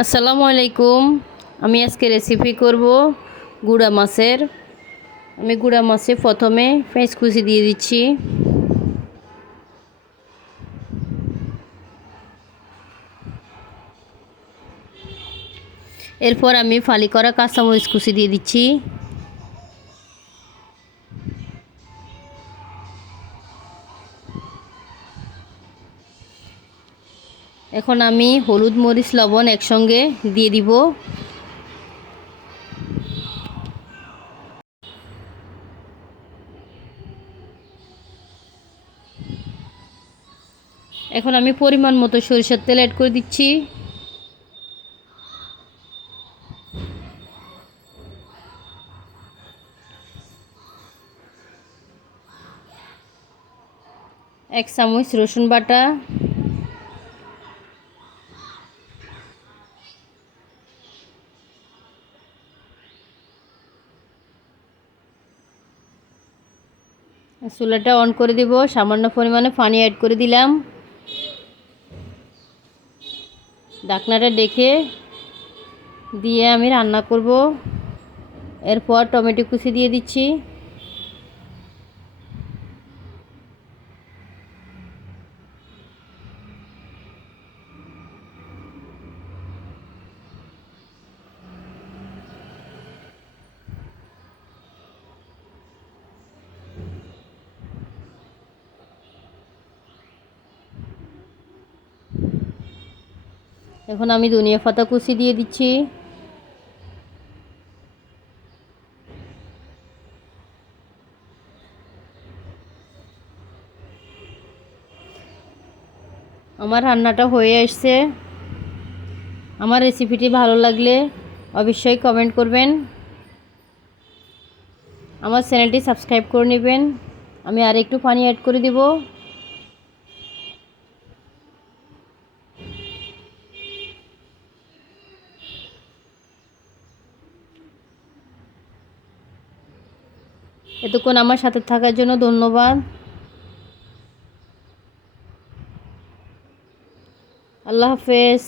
আসসালামু আলাইকুম। আমি আজকে রেসিপি করব গুঁড়া মাছের। আমি গুঁড়া মাছে প্রথমে পেঁয়াজ কুচি দিয়ে দিচ্ছি। এরপর আমি ফালি করা কাঁচামরিচ কুচি দিয়ে দিচ্ছি। এখন আমি হলুদ মরিচ লবণ একসঙ্গে দিয়ে দিব। এখন আমি পরিমাণ মতো সরিষার তেল অ্যাড করে দিচ্ছি। এক চামচ রসুন বাটা, চুলাটা অন করে দিব। সামান্য পরিমাণে পানি অ্যাড করে দিলাম। ঢাকনাটা ডেকে দিয়ে আমি রান্না করব। এরপর টমেটো কুচি দিয়ে দিচ্ছি। এখন আমি ধনিয়া পাতা কুচি দিয়ে দিচ্ছি। আমার রান্নাটা হয়ে আসছে। আমার রেসিপিটি ভালো লাগলে অবশ্যই কমেন্ট করবেন। আমার চ্যানেলটি সাবস্ক্রাইব করে নেবেন। আমি আর একটু পানি অ্যাড করে দেব। এতক্ষণ আমার সাথে থাকার জন্য ধন্যবাদ। আল্লাহ হাফেজ।